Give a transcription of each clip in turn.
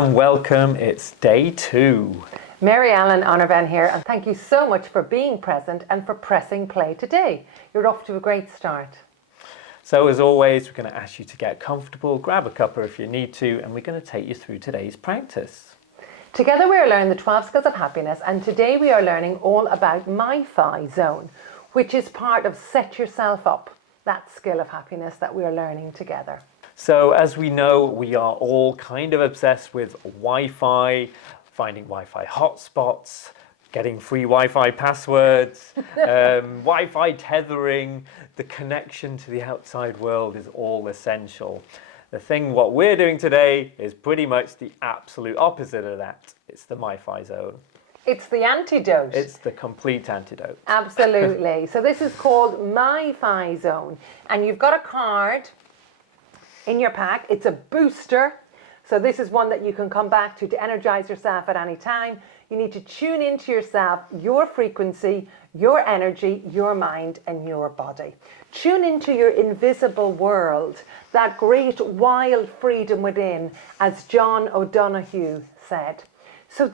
and welcome. It's day 2. Mary Ellen Honorvan here, and thank you so much for being present and for pressing play today. You're off to a great start. So as always, we're going to ask you to get comfortable, grab a cuppa if you need to, and we're going to take you through today's practice. Together we are learning the 12 skills of happiness, and today we are learning all about MyFi Zone, which is part of Set Yourself Up, that skill of happiness that we are learning together. So as we know, we are all kind of obsessed with Wi-Fi, finding Wi-Fi hotspots, getting free Wi-Fi passwords, Wi-Fi tethering. The connection to the outside world is all essential. What we're doing today is pretty much the absolute opposite of that. It's the MyFi Zone. It's the antidote. It's the complete antidote. Absolutely. So this is called MyFi Zone, and you've got a card in your pack. It's a booster. So this is one that you can come back to energize yourself at any time. You need to tune into yourself, your frequency, your energy, your mind, and your body. Tune into your invisible world, that great wild freedom within, as John O'Donoghue said. So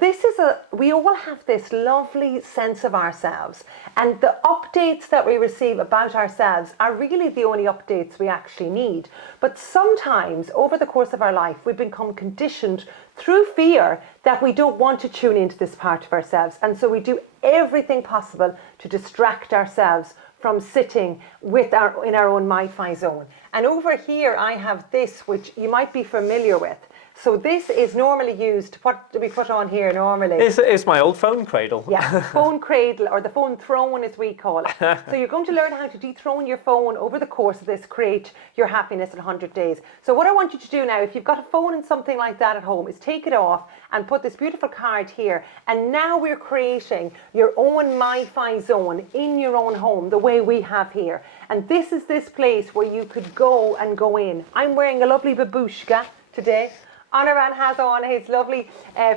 we all have this lovely sense of ourselves, and the updates that we receive about ourselves are really the only updates we actually need. But sometimes over the course of our life, we become conditioned through fear that we don't want to tune into this part of ourselves. And so we do everything possible to distract ourselves from sitting in our own MyFi zone. And over here, I have this, which you might be familiar with. So this is normally used, what do we put on here normally? It's my old phone cradle. Yeah, phone cradle, or the phone throne as we call it. So you're going to learn how to dethrone your phone over the course of this Create Your Happiness in 100 Days. So what I want you to do now, if you've got a phone and something like that at home, is take it off and put this beautiful card here. And now we're creating your own MyFi zone in your own home, the way we have here. And this is this place where you could go in. I'm wearing a lovely babushka today. Honorvan has on his lovely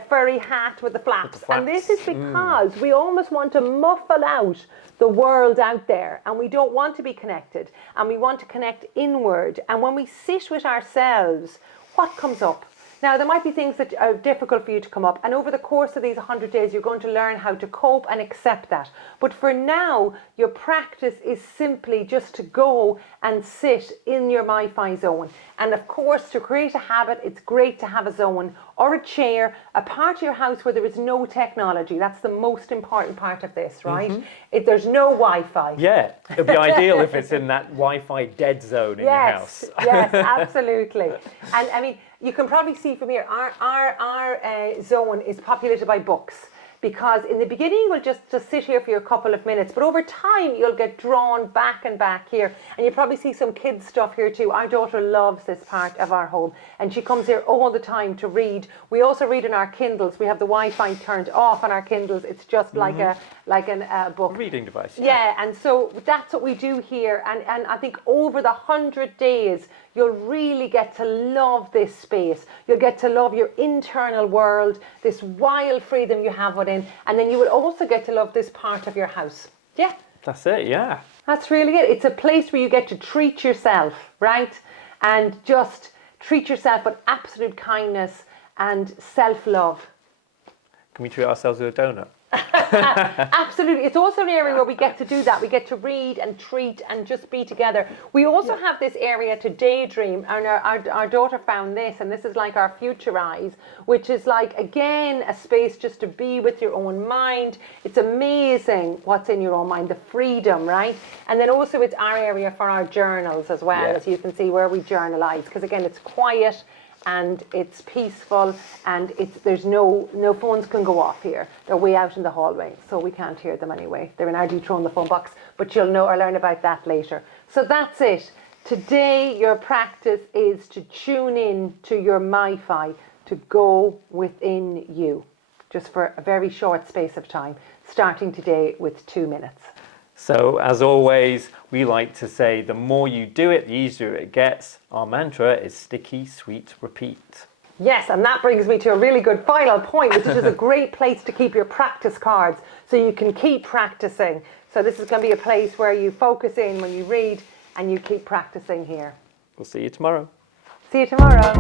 furry hat with the flaps. And this is because we almost want to muffle out the world out there, and we don't want to be connected, and we want to connect inward. And when we sit with ourselves, what comes up? Now, there might be things that are difficult for you to come up, and over the course of these 100 days, you're going to learn how to cope and accept that. But for now, your practice is simply just to go and sit in your MyFi zone. And of course, to create a habit, it's great to have a zone or a chair, a part of your house where there is no technology. That's the most important part of this, right? Mm-hmm. There's no Wi-Fi. Yeah, it'd be ideal if it's in that Wi-Fi dead zone in your house. Yes, absolutely. And I mean, you can probably see from here, our zone is populated by books, because in the beginning you'll just sit here for a couple of minutes, but over time you'll get drawn back and back here, and you probably see some kids stuff here too. Our daughter loves this part of our home, and she comes here all the time to read. We also read in our Kindles. We have the Wi-Fi turned off on our Kindles. It's just like a book Reading device. Yeah, and so that's what we do here, and I think over the 100 days you'll really get to love this space. You'll get to love your internal world, this wild freedom you have within, and then you will also get to love this part of your house. Yeah. That's it, yeah. That's really it. It's a place where you get to treat yourself, right? And just treat yourself with absolute kindness and self-love. Can we treat ourselves with a donut? Absolutely. It's also an area where we get to do that. We get to read and treat and just be together. We also have this area to daydream, and our daughter found this, and this is like our Futurize, which is like, again, a space just to be with your own mind. It's amazing what's in your own mind, the freedom, right? And then also it's our area for our journals as well, as you can see, where we journalize, because again, it's quiet and it's peaceful, and there's no phones can go off here. They're way out in the hallway, so we can't hear them anyway. They're in our dethrone the phone box, but you'll know or learn about that later. So that's it. Today your practice is to tune in to your MyFi, to go within you, just for a very short space of time, starting today with 2 minutes. So, as always, we like to say the more you do it, the easier it gets. Our mantra is sticky, sweet, repeat. Yes, and that brings me to a really good final point, which is a great place to keep your practice cards so you can keep practicing. So this is going to be a place where you focus in when you read and you keep practicing here. We'll see you tomorrow. See you tomorrow.